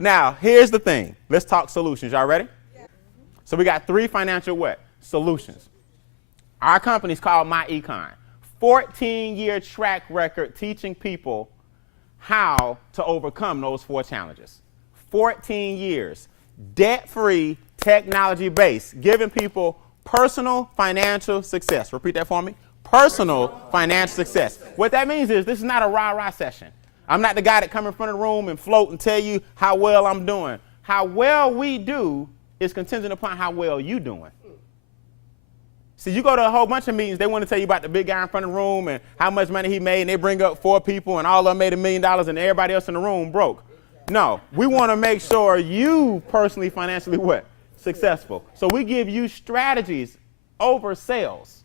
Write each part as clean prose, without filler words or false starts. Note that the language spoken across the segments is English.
Now, here's the thing. Let's talk solutions. Y'all ready? Yeah. So we got 3 financial what? Solutions. Our company's called My Econ. 14-year track record teaching people how to overcome those 4 challenges. 14 years, debt-free, technology-based, giving people personal financial success. Repeat that for me. Personal financial success. What that means is this is not a rah-rah session. I'm not the guy that come in front of the room and float and tell you how well I'm doing. How well we do is contingent upon how well you doing. See, you go to a whole bunch of meetings, they want to tell you about the big guy in front of the room and how much money he made, and they bring up 4 people and all of them made $1 million and everybody else in the room broke. No, we want to make sure you personally, financially what? Successful. So we give you strategies over sales.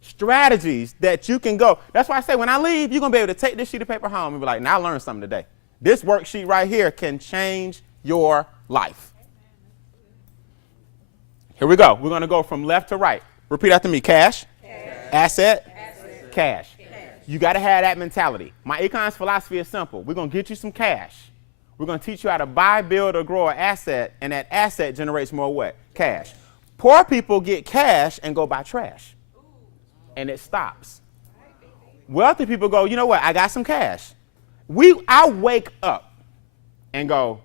Strategies that you can go. That's why I say when I leave, you're going to be able to take this sheet of paper home and be like, now I learned something today. This worksheet right here can change your life. Here we go. We're going to go from left to right. Repeat after me. Cash. Asset. Cash. You got to have that mentality. My Econ's philosophy is simple. We're going to get you some cash. We're going to teach you how to buy, build, or grow an asset, and that asset generates more what? Cash. Poor people get cash and go buy trash. And it stops. Wealthy people go, you know what? I got some cash. I wake up and go,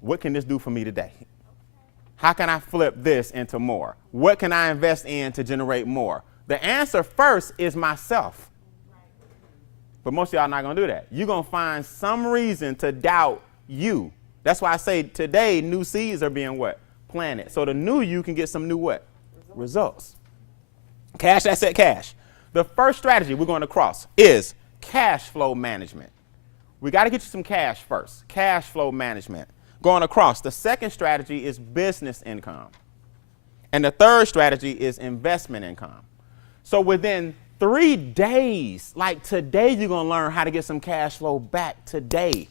what can this do for me today? How can I flip this into more? What can I invest in to generate more? The answer first is myself. But most of y'all are not going to do that. You're going to find some reason to doubt you. That's why I say today new seeds are being what? Planted. So the new you can get some new what? Results. Cash, asset, cash. The first strategy we're going to cross is cash flow management. We got to get you some cash first. Cash flow management. Going across. The second strategy is business income. And the third strategy is investment income. So within 3 days, like today, you're going to learn how to get some cash flow back today.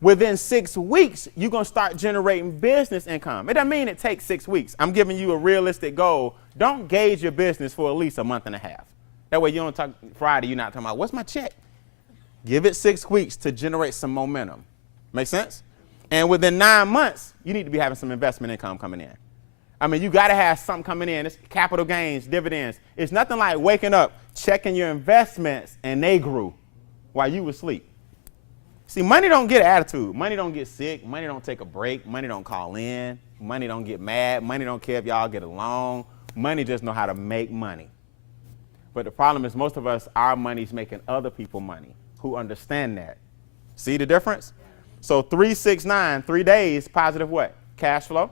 Within 6 weeks, you're going to start generating business income. It doesn't mean it takes 6 weeks. I'm giving you a realistic goal. Don't gauge your business for at least a month and a half. That way you don't talk Friday, you're not talking about, what's my check? Give it 6 weeks to generate some momentum. Make sense? And within 9 months, you need to be having some investment income coming in. I mean, you got to have something coming in. It's capital gains, dividends. It's nothing like waking up, checking your investments, and they grew while you were asleep. See, money don't get attitude. Money don't get sick. Money don't take a break. Money don't call in. Money don't get mad. Money don't care if y'all get along. Money just know how to make money. But the problem is most of us, our money's making other people money who understand that. See the difference? So 3, 6, 9, 3 days, positive what? Cash flow.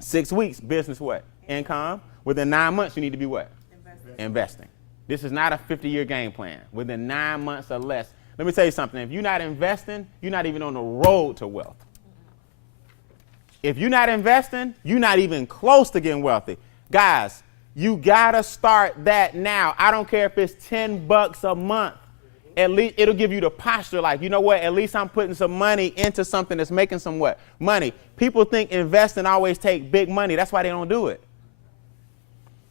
6 weeks, business what? Income. Within 9 months, you need to be what? Investing. This is not a 50-year game plan. Within 9 months or less. Let me tell you something. If you're not investing, you're not even on the road to wealth. If you're not investing, you're not even close to getting wealthy. Guys, you got to start that now. I don't care if it's $10 a month. At least it'll give you the posture like, you know what, at least I'm putting some money into something that's making some what? Money. People think investing always take big money. That's why they don't do it.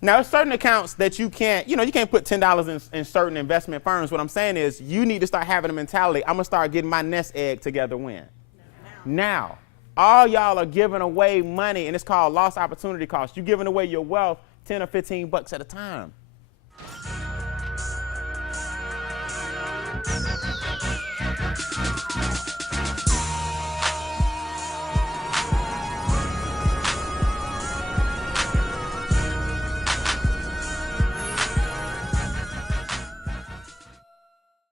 Now, there's certain accounts that you can't put $10 in certain investment firms. What I'm saying is you need to start having a mentality. I'm going to start getting my nest egg together when? Now. All y'all are giving away money, and it's called lost opportunity cost. You're giving away your wealth $10 or $15 at a time.